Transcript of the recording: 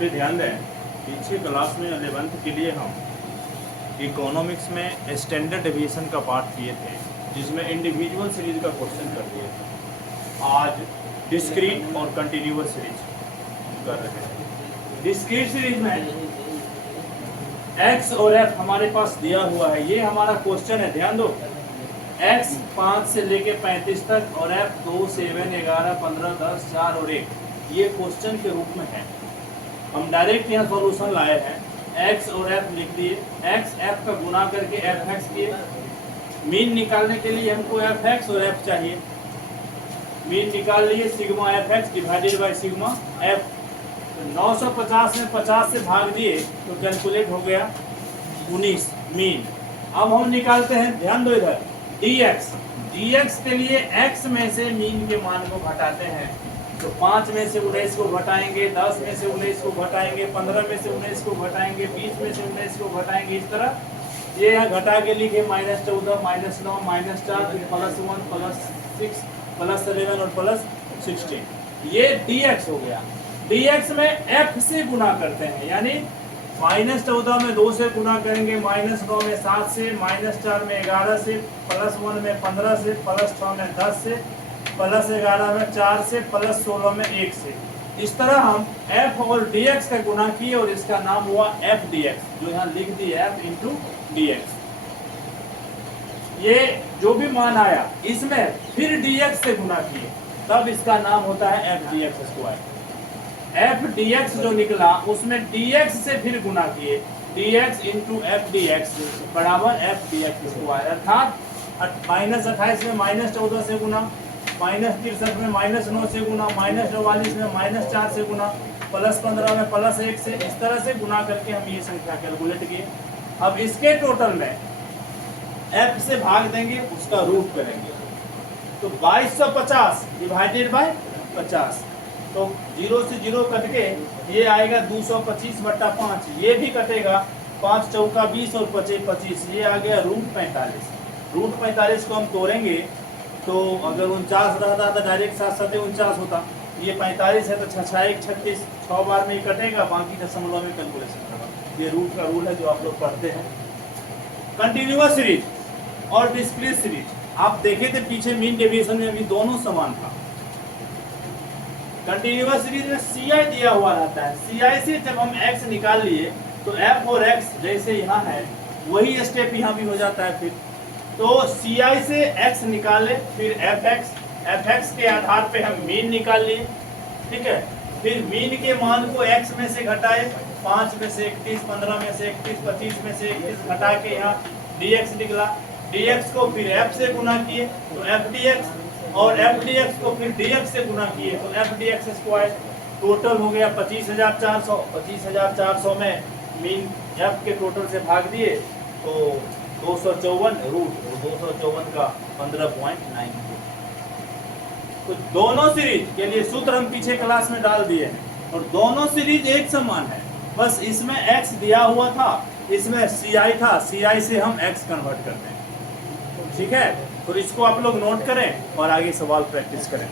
पे ध्यान दें, पीछे क्लास में 11th के लिए हम इकोनॉमिक्स में स्टैंडर्ड डेविएशन का पार्ट किए थे, जिसमें इंडिविजुअल सीरीज का क्वेश्चन कर दिए थे। आज डिस्क्रीट और कंटिन्यूअस सीरीज कर रहे हैं। डिस्क्रीट सीरीज में एक्स और एफ हमारे पास दिया हुआ है, ये हमारा क्वेश्चन है, ध्यान दो। एक्स 5 से लेके 35 तक और एफ 2, 7, 11, 15, 10, 4 और 1, ये क्वेश्चन के रूप में है। हम डायरेक्ट यहाँ सॉल्यूशन लाए हैं, एक्स और एफ लिख दिए, एक्स एफ का गुना करके एफ एक्स किए। मीन निकालने के लिए हमको एफ एक्स और एफ चाहिए, मीन निकाल लिए, sigma F x divided by sigma F. 950 में 50 से भाग दिए तो कैलकुलेट हो गया 19 मीन। अब हम निकालते हैं, ध्यान दो इधर, dx। dx के लिए x में से मीन के मान को घटाते हैं, तो 5 में से 19 को घटाएंगे, 10 में से 19 को घटाएंगे, 15 में से 19 को घटाएंगे, 20 में से 19 को घटाएंगे, इस तरह ये घटा के लिखे -14, -9, -4, फिर +1, +6, +7 और +16। ये dx हो गया। dx में f से गुना करते हैं, यानी -14 में 2 से गुना करेंगे, -9 में 7 से, -4 में 11 से, +1 में 15 से, +6 में 10 से, +11 में 4 से, +16 में 1 से। इस तरह हम f और dx का गुना किए और इसका नाम हुआ f dx, जो यहाँ लिख दिए f इंटू dx। ये जो भी मान आया इसमें फिर dx से गुना किए, तब इसका नाम होता है f dx square. f dx जो निकला उसमें dx से फिर गुना किए, dx इंटू f dx बराबर f dx स्क्वायर, अर्थात -28 में -14 से गुना, -63 में -9 से गुना, -44 में -4 से गुना, +15 में +1 से, इस तरह से गुना करके हम ये संख्या कैलकुलेट किए। अब इसके टोटल में f से भाग देंगे, उसका रूट करेंगे, तो 2250 डिवाइडेड बाय 50, तो 0 से 0 कट के ये आएगा 225/5, ये भी कटेगा, 5 चौका 20 और 5 25, ये आ गया √45। √45 को हम तोड़ेंगे तो अगर 49 रहता तो डायरेक्ट 7 49 होता, ये 45 है तो 6 36, 6 बार में ही कटेगा, बाकी दशमलव में कैलकुलेशन होगा। ये रूट का रूल है जो आप लोग पढ़ते हैं। कंटिन्यूअस सीरीज और डिस्क्रीट सीरीज, आप देखे थे पीछे मीन डेविएशन में भी दोनों समान था। कंटिन्यूअस सीरीज में CI दिया हुआ रहता है, CI से जब हम x निकाल लिए तो f और x जैसे यहाँ है वही स्टेप यहाँ भी हो जाता है। फिर तो CI से x निकाले, फिर fx के आधार पे हम मीन निकाल लिए, ठीक है। फिर मीन के मान को x में से घटाए, 5 में से 31, 15 में से 31, 25 में से 31 घटा के यहाँ dx निकला। dx को फिर f से गुना किए तो f dx, और f dx को फिर dx से गुना किए तो f dx स्क्वायर। टोटल हो गया 25,400। 25,400 में मीन f के टोटल से भाग दिए तो 254 रूट, 254 का 15.92। तो दोनों सीरीज के लिए सूत्र हम पीछे क्लास में डाल दिए हैं और दोनों सीरीज एक समान है, बस इसमें x दिया हुआ था, इसमें CI था, CI से हम x कन्वर्ट करते हैं, ठीक है। तो इसको आप लोग नोट करें और आगे सवाल प्रैक्टिस करें।